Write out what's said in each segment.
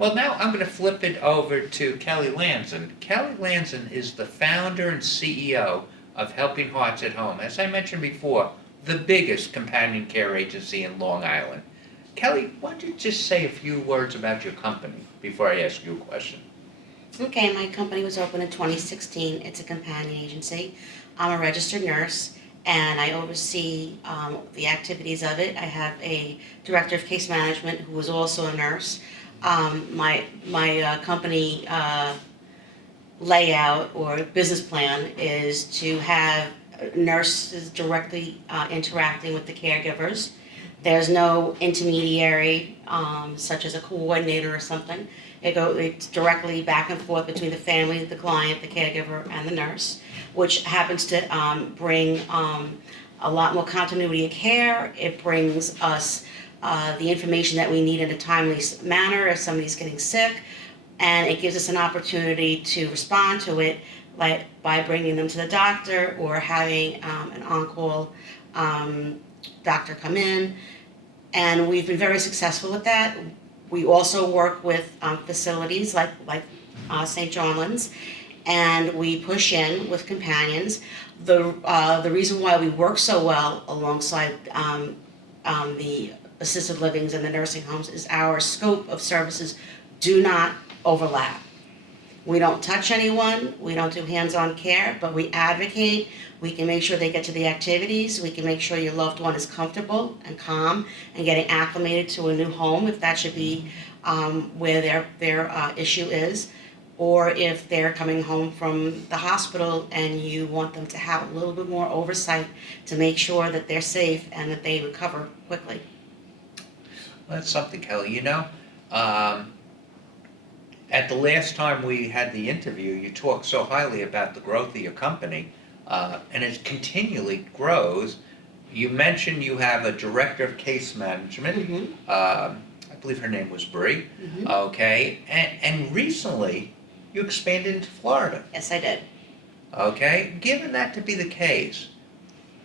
Well, now I'm going to flip it over to Kelly Lanzon. Kelly Lanzon is the founder and CEO of Helping Hearts at Home. As I mentioned before, the biggest companion care agency in Long Island. Kelly, why don't you just say a few words about your company before I ask you a question? Okay, my company was opened in 2016. It's a companion agency. I'm a registered nurse and I oversee the activities of it. I have a director of case management who is also a nurse. My company layout or business plan is to have nurses directly interacting with the caregivers. There's no intermediary, such as a coordinator or something. It's directly back and forth between the family, the client, the caregiver, and the nurse, which happens to bring a lot more continuity of care. It brings us the information that we need in a timely manner if somebody's getting sick, and it gives us an opportunity to respond to it, like by bringing them to the doctor or having an on-call doctor come in, and we've been very successful with that. We also work with facilities like St. John's, and we push in with companions. The reason why we work so well alongside the assisted livings and the nursing homes is our scope of services do not overlap. We don't touch anyone, we don't do hands-on care, but we advocate. We can make sure they get to the activities. We can make sure your loved one is comfortable and calm and getting acclimated to a new home if that should be where their issue is. Or if they're coming home from the hospital and you want them to have a little bit more oversight to make sure that they're safe and that they recover quickly. Well, that's something, Kelly. At the last time we had the interview, you talked so highly about the growth of your company, and it continually grows. You mentioned you have a director of case management. Mm-hmm. I believe her name was Bree. Mm-hmm. Okay, and recently you expanded into Florida. Yes, I did. Okay, given that to be the case,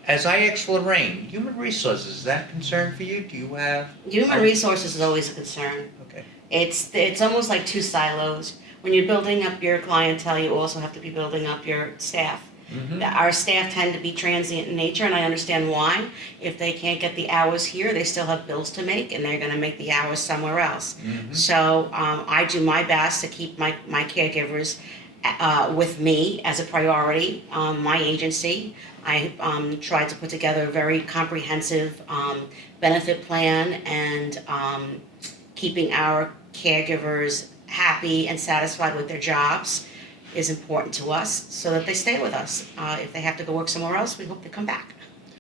as I asked Lorraine, human resources, is that a concern for you? Do you have? Human resources is always a concern. Okay. It's almost like two silos. When you're building up your clientele, you also have to be building up your staff. Mm-hmm. Our staff tend to be transient in nature, and I understand why. If they can't get the hours here, they still have bills to make, and they're going to make the hours somewhere else. Mm-hmm. So I do my best to keep my caregivers with me as a priority. My agency, I tried to put together a very comprehensive benefit plan, and keeping our caregivers happy and satisfied with their jobs is important to us so that they stay with us. If they have to go work somewhere else, we hope they come back.